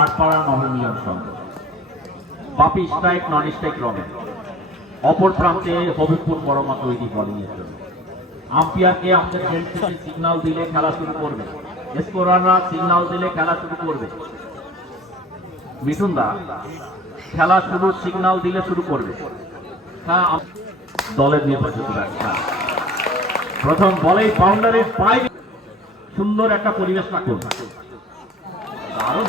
আটপাড়া strike নন strike রবে অপর প্রান্তে হবিবপুর পরমা তৈরি জন্য। আম্পায়ারকে আমাদের সিগন্যাল দিলে খেলা শুরু করবে। স্কোরাররা সিগন্যাল দিলে খেলা শুরু করবে। মিঠুন খেলা শুরু সিগন্যাল দিলে শুরু করবে। হ্যাঁ দলের নির্বাচিত ব্যাটসম্যান। প্রথম বলেই বাউন্ডারির পাই সুন্দর একটা পরিবেশ রাখুন দারুণ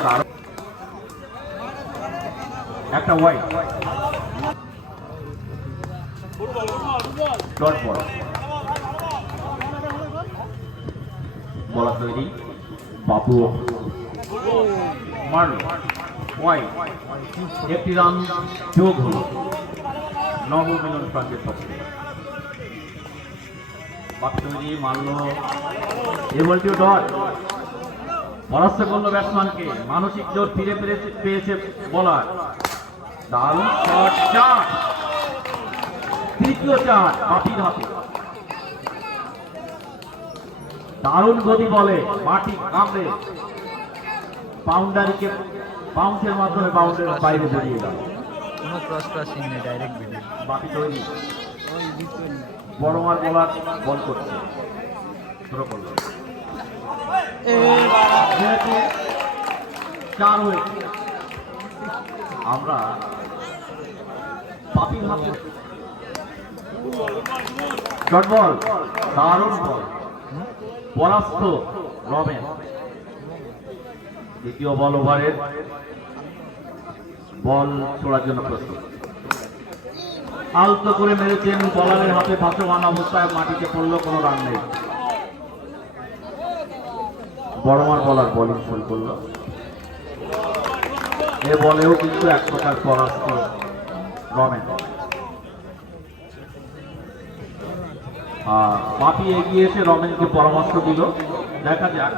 একটা ওয়াইড বল তৈরি একটি রান যোগ হল। নবমিলন প্রান্তের পক্ষে। তৈরি মারল। ডট। পরাস্ত করল ব্যাটসম্যানকে। মানসিক জোর ফিরে পেরেছে পেয়েছে বলার। দারুণ শট চার। তৃতীয় চার বাপির হাতে। দারুণ গতি বলে মাটি কামড়ে। বাউন্ডারিকে বাউন্সের মাধ্যমে বাউন্ডারির বাইরে বেরিয়ে গেল কোনো ক্রস ক্রসিং নেই ডাইরেক্ট ভিডিও বাপি তৈরি। বড় মার বলার বল করছে। শুরু করল। চার আমরা পাপি ভাবতে শর্ট বল, দারুণ বল। পরাস্ত রবেন দ্বিতীয় বল ওভারের। বল ছোড়ার জন্য প্রস্তুত। আলতো করে মেরেছেন বলারের হাতে ভাসমান অবস্থায় মাটিতে পড়ল, কোনো রান নেই। বড়মার বলার বোলিং শুরু করল। এ বলেও কিন্তু এক প্রকার পরাস্ত রমেন পাপি এগিয়ে এসে রমেনকে পরামর্শ দিল। দেখা যাক।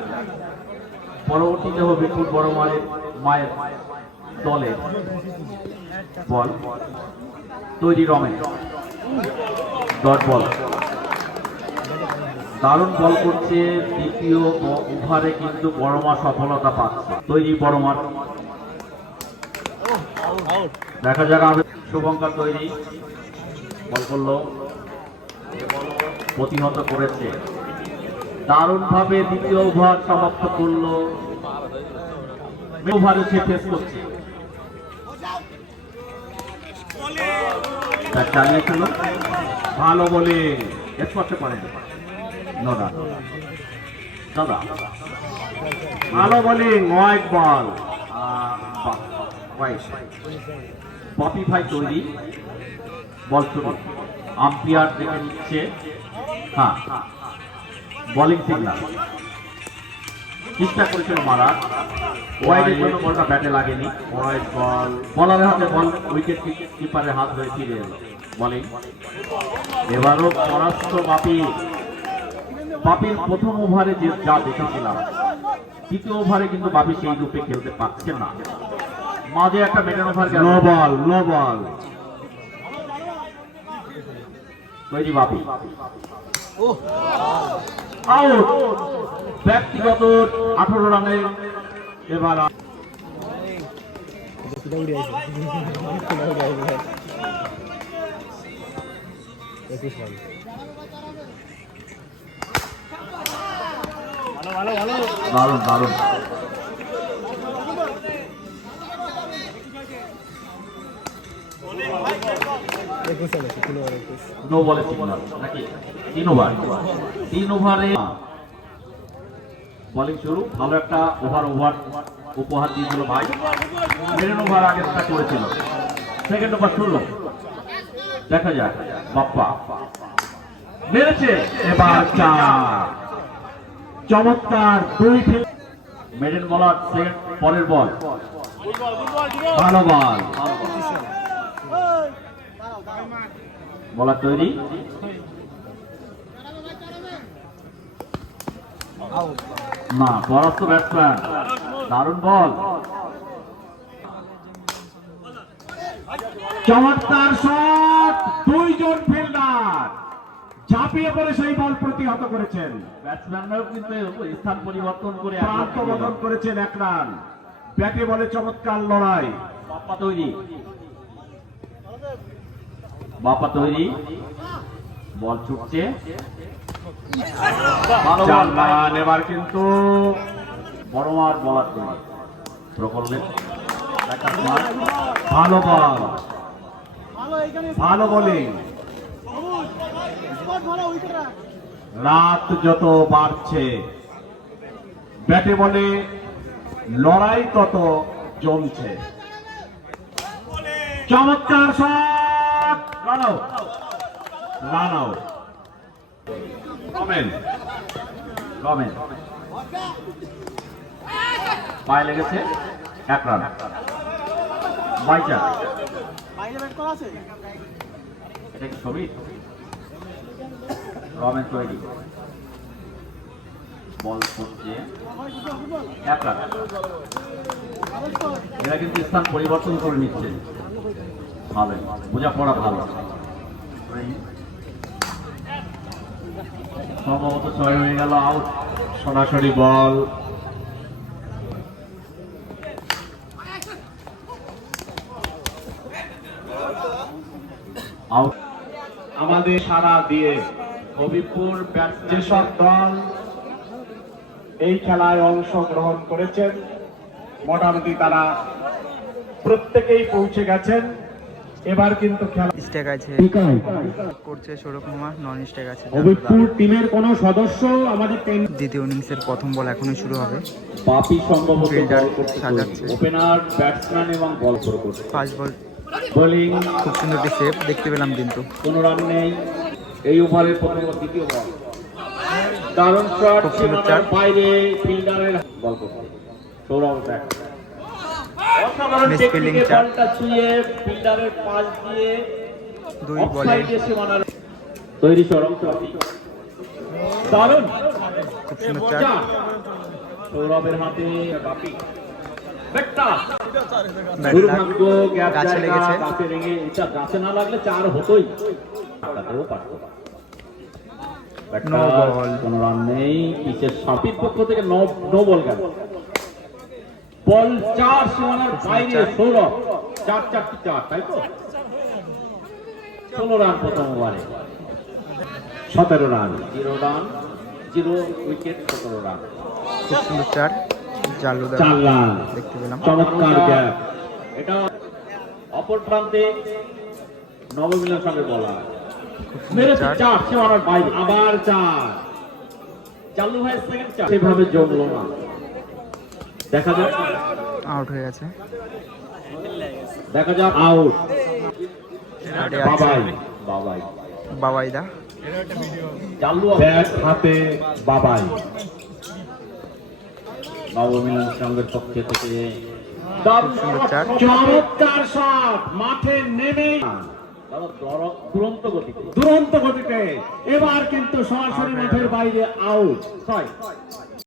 পরবর্তীতে হবে ফুট বড় মায়ের মায়ের দলের বল। তৈরি রমেন ডট বল। দারুণ বল করছে দ্বিতীয় ওভারে কিন্তু বড়মা সফলতা পাচ্ছে। তৈরি বড়মার। দেখা যাক আমি শুভঙ্কর তৈরি। বল করল। প্রতিহত করেছে। দারুণ ভাবে দ্বিতীয় ওভার সমাপ্ত করল। ওভারে সে ফেস করছে। তার চালিয়েছিল ভালো বলে স্পর্শ করেন নদা দাদা ভালো বোলিং হোয়াইট বল। পপি ভাই তৈরি। বল শুরু আম্পায়ার দেখে নিচ্ছে। হ্যাঁ বোলিং সিগনাল চেষ্টা করেছিল মারা। ওয়াইডের জন্য বলটা ব্যাটে লাগেনি। হোয়াইট বল বলারের হাতে বল উইকেট কিপারের হাত ধরে ফিরে এলো। বলিং। এবারও পরাস্ত বাপি। বাপির প্রথম ওভারে যে যা দেখেছিলাম দ্বিতীয় ওভারে কিন্তু বাপি সেই রূপে খেলতে পারছে না। মাঝে একটা মেডেন ওভার গেল। No ball no ball. তৈরি বাপি। আউট। ব্যক্তিগত আঠারো রানে এবার দারুণ দারুণ। একুশ ওভার বলে তিন ওভার তিন ওভারে বলিং শুরু ভালো একটা ওভার ওভার উপহার দিয়েছিল ভাই। মেরেন ওভার একটা করেছিল। সেকেন্ড ওভার শুরু দেখা যাক, বাপ্পা। মেরেছে, এবার চার। চমৎকার দুই ফিল মেডেন বলার সেকেন্ড, পরের বল। ভালো বল। বলার তৈরি। না পরাস্ত ব্যাটসম্যান দারুণ বল। চমৎকার শট দুইজন ফিল্ডার। ঝাঁপিয়ে পড়ে সেই বল প্রতিহত করেছেন। ব্যাটসম্যানরাও কিন্তু স্থান পরিবর্তন করে প্রান্ত বদল করেছেন এক রান। ব্যাটে বলে চমৎকার লড়াই। বাপ্পা তৈরি। বাপ্পা তৈরি। বল ছুটছে। কিন্তু বলার তৈরি থ্রো করলেন একটা মার ভালো বল। ভালো রাত যত বাড়ছে, ব্যাটে বলে লড়াই তত জমছে। চমৎকার shot run out run out কমেন গমেন পায়ে লেগেছে? এক রান বাইচা। এটা কি ছবি? রমেন তৈরি বল করছে। এক রান এরা কিন্তু স্থান পরিবর্তন করে নিচ্ছে। ভালো। বোঝাপড়া ভালো। সম্ভবত ছয় হয়ে গেল আউট সরাসরি বল। আমাদের সারা দিয়ে হবিপুর যেসব দল এই খেলায় অংশগ্রহণ করেছেন। মোটামুটি তারা প্রত্যেকেই পৌঁছে গেছেন। এবার কিন্তু খেলা স্টেক আছে। করছে সৌরভ কুমার নন স্টেক আছে হবিবপুর টিমের কোন সদস্য আমাদের দ্বিতীয় ইনিংসের প্রথম বল এখনই শুরু হবে। বাপি সম্ভবত করতে সাজাচ্ছে। ওপেনার ব্যাটসম্যান এবং বল করছে ফার্স্ট বল বোলিং খুব সুন্দর একটি সেভ দেখতে পেলাম কিন্তু। কোনো রান নেই। এই ওভারের প্রথম দ্বিতীয় বল দারুণ শট বাইরে ফিল্ডারের বল করছে সৌরভ ব্যাট অসাধারণ টেকনিকে বলটা ছুঁয়ে ফিল্ডারের পাশ দিয়ে দুই বলে। তৈরি সৌরভ দারুণ। খুব সুন্দর চার। সৌরভের হাতে বাপি। ব্যাটটা। ব্যাট লাগ দুর্ভাগ্য গাছে লেগেছে। গাছে লেগে। এটা গাছে না লাগলে চার হতোই। তাতেও পারতো না। ব্যাটটা No ball. কোনো রান নেই। পিচের সাপির পক্ষ থেকে নো নো বল গেল। বল চার সীমানার বাইরে সৌরভ। চার চারটি চার তাই তো? ষোলো রান প্রথম ওভারে। সতেরো run. Zero run zero wicket সতেরো রান। খুব সুন্দর চার চার রান। দেখতে পেলাম। চমৎকার গ্যাপ। এটা অপর প্রান্তে নবমিলন সঙ্গে বলা মেরেছে চার। চার সীমানার বাইরে। আবার চার। চালু হয়ে সেকেন্ড চার সেভাবে জমলো না। দেখা যাক। আউট হয়ে গেছে। দেখা যাক। আউট Third বাবাই বাবাই। বাবাইদা ব্যাট হাতে বাবাই। নবমিলন সঙ্গের পক্ষে থেকে দারুণ সুন্দর shot, চার। চমৎকার শট মাঠে নেমে। দুরন্ত গতিতে। দুরন্ত গতিতে। এবার কিন্তু সরাসরি মাঠের বাইরে আউট